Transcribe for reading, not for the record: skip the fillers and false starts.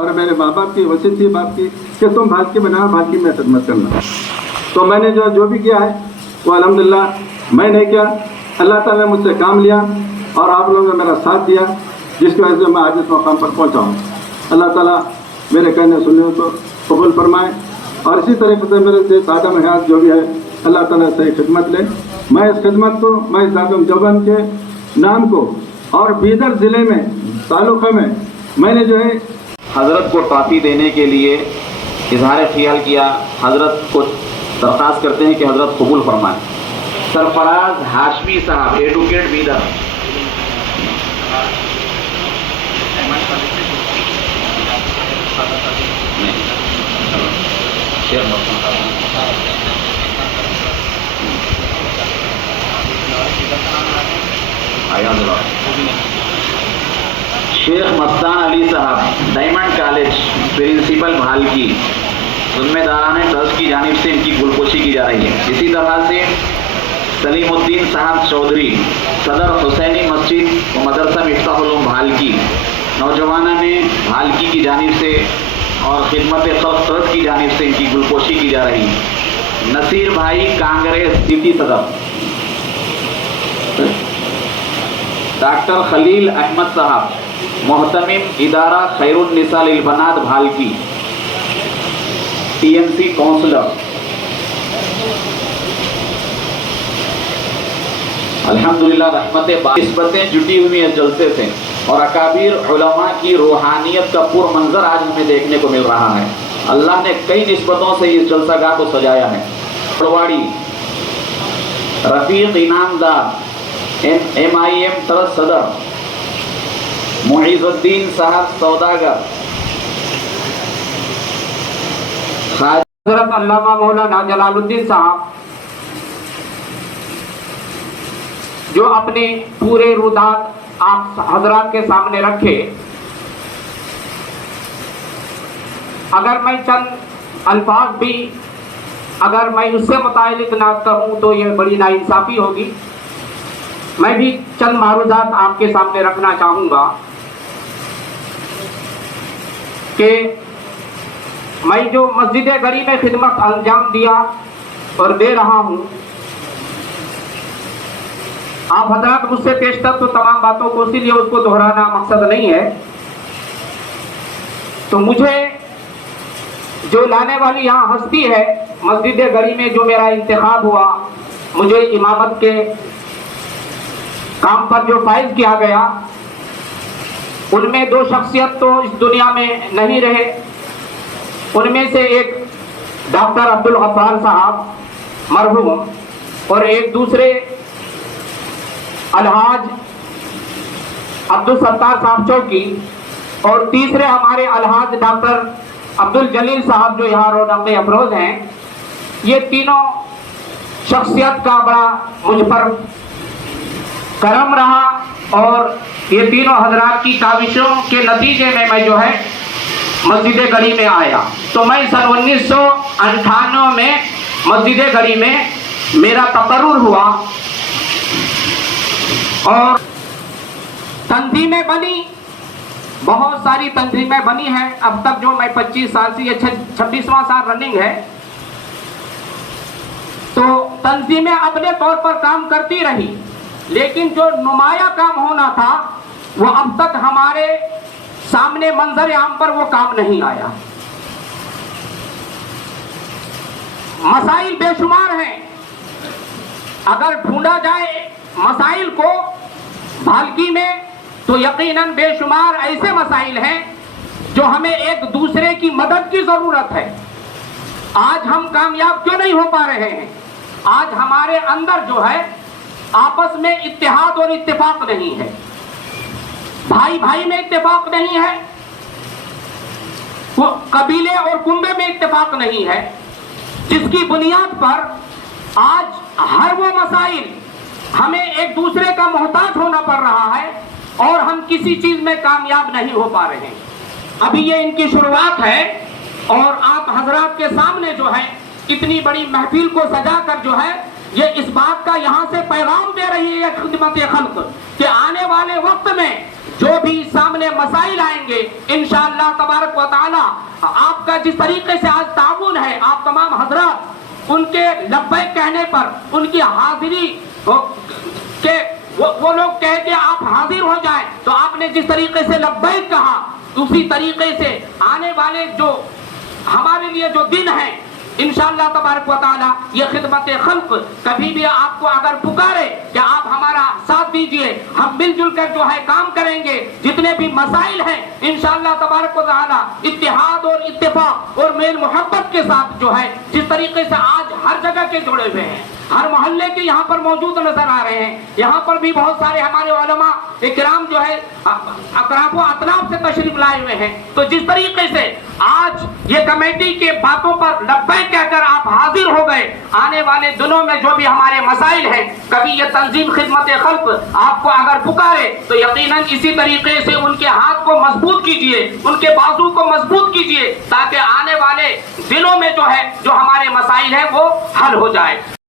اور میرے ماں باپ کی وصیت تھی باپ کی کہ تم بھالکی بنا بھالکی میں خدمت کرنا. تو میں نے جو بھی کیا ہے وہ الحمدللہ میں نے کیا, اللہ تعالیٰ نے مجھ سے کام لیا اور آپ لوگوں نے میرا ساتھ دیا, جس کی وجہ سے میں آج اس مقام پر پہنچا ہوں. اللہ تعالیٰ میرے کہنے سننے کو قبول فرمائے اور اسی طریقے سے میرے سے خادم حیات جو بھی ہے اللہ تعالیٰ سے خدمت لے. میں اس خدمت کو میں اس خادم دیوبند کے نام کو اور بیدر ضلع میں تعلقے میں نے جو ہے حضرت کو ٹرافی دینے کے لیے اظہار خیال کیا. حضرت کو درخواست کرتے ہیں کہ حضرت قبول فرمائیں. سرفراز ہاشمی صاحب, ایڈوکیٹ بیدر. شیخ مستان علی صاحب, ڈائمنڈ کالج پرنسپل بھالکی. ذمہ داران ٹرسٹ کی جانب سے ان کی گلپوشی کی جا رہی ہے. اسی طرح سے سلیم الدین صاحب چودھری, صدر حسینی مسجد و مدرسہ مفتاح العلوم بھالکی. نوجوانوں نے بھالکی کی جانب سے اور خدمت خلق ٹرسٹ کی جانب سے ان کی گلپوشی کی جا رہی ہے. نصیر بھائی کانگریس سٹی صدر. ڈاکٹر خلیل احمد صاحب, محتمم ادارہ خیر النساء للبنات بھالکی, TMC کونسلر. الحمدللہ رحمتیں نسبتیں جٹی ہوئی ہیں جلسے سے اور اکابر علماء کی روحانیت کا پر منظر آج ہمیں دیکھنے کو مل رہا ہے. اللہ نے کئی نسبتوں سے اس جلسہ گاہ کو سجایا ہے. پڑواڑی رفیق انعامدار, MIM ٹرسٹ صدر. معیز الدین صاحب سوداگر. حضرت علامہ مولانا جلال الدین صاحب جو اپنے پورے رودات آپ حضرات کے سامنے رکھے, اگر میں چند الفاظ بھی اگر میں اس سے متعلق نہ کہوں تو یہ بڑی ناانصافی ہوگی. میں بھی چند معروضات آپ کے سامنے رکھنا چاہوں گا کہ میں جو مسجد گری میں خدمت انجام دیا اور دے رہا ہوں, آپ حضرات مجھ سے پیشتر تو تمام باتوں کو اسی لیے اس کو دہرانا مقصد نہیں ہے. تو مجھے جو لانے والی یہاں ہستی ہے مسجد گری میں جو میرا انتخاب ہوا, مجھے امامت کے کام پر جو فائز کیا گیا, ان میں دو شخصیت تو اس دنیا میں نہیں رہے. ان میں سے ایک ڈاکٹر عبدالغفار صاحب مرحوم اور ایک دوسرے الحاج عبدالستار صاحب چوکی اور تیسرے ہمارے الحاج ڈاکٹر عبدالجلیل صاحب جو یہاں رونق افروز ہیں. یہ تینوں شخصیت کا بڑا مجھ پر کرم رہا اور یہ تینوں حضرات کی کاوشوں کے نتیجے میں جو ہے مسجد گری میں آیا. تو میں سن 1998 میں مسجد گری میں میرا تقرر ہوا اور تنظیمیں بنی, بہت ساری تنظیمیں بنی ہیں. اب تک جو میں 25 سال سے یہ 26واں سال رننگ ہے, تو تنظیمیں اپنے طور پر کام کرتی رہی, لیکن جو نمایاں کام ہونا تھا وہ اب تک ہمارے سامنے منظر عام پر وہ کام نہیں آیا. مسائل بے شمار ہیں, اگر ڈھونڈا جائے مسائل کو بھالکی میں تو یقیناً بے شمار ایسے مسائل ہیں جو ہمیں ایک دوسرے کی مدد کی ضرورت ہے. آج ہم کامیاب کیوں نہیں ہو پا رہے ہیں؟ آج ہمارے اندر جو ہے آپس میں اتحاد اور اتفاق نہیں ہے, بھائی بھائی میں اتفاق نہیں ہے, قبیلے اور کنبے میں اتفاق نہیں ہے, جس کی بنیاد پر آج ہر وہ مسائل ہمیں ایک دوسرے کا محتاج ہونا پڑ رہا ہے اور ہم کسی چیز میں کامیاب نہیں ہو پا رہے ہیں. ابھی یہ ان کی شروعات ہے اور آپ حضرات کے سامنے جو ہے اتنی بڑی محفل کو سجا کر جو ہے یہ اس بات کا یہاں سے پیغام دے رہی ہے خدمت خلق کہ آنے والے وقت میں جو بھی سامنے مسائل آئیں گے انشاءاللہ تبارک و تعالی آپ کا جس طریقے سے آج تعاون ہے، آپ تمام حضرات ان کے لبیک کہنے پر، ان کی حاضری کہ وہ لوگ کہہ کے آپ حاضر ہو جائیں، تو آپ نے جس طریقے سے لبیک کہا، اسی طریقے سے آنے والے جو ہمارے لیے جو دن ہیں انشاءاللہ تبارک و تعالی یہ خدمت خلق کبھی بھی آپ کو اگر پکارے کہ آپ ہمارا ساتھ دیجئے، ہم مل جل کر جو ہے کام کریں گے، جتنے بھی مسائل ہیں انشاءاللہ تبارک و تعالی اتحاد اور اتفاق اور میل محبت کے ساتھ جو ہے جس طریقے سے آج ہر جگہ کے جڑے ہوئے ہیں، ہر محلے کے یہاں پر موجود نظر آ رہے ہیں، یہاں پر بھی بہت سارے ہمارے علماء اکرام جو ہے اطراف و اطراف سے تشریف لائے ہوئے ہیں، تو جس طریقے سے آج یہ کمیٹی کے باتوں پر لبیک کہہ کر آپ حاضر ہو گئے، آنے والے دنوں میں جو بھی ہمارے مسائل ہیں، کبھی یہ تنظیم خدمت خلق آپ کو اگر پکارے تو یقیناً اسی طریقے سے ان کے ہاتھ کو مضبوط کیجئے، ان کے بازو کو مضبوط کیجئے، تاکہ آنے والے دنوں میں جو ہے جو ہمارے مسائل ہیں وہ حل ہو جائے۔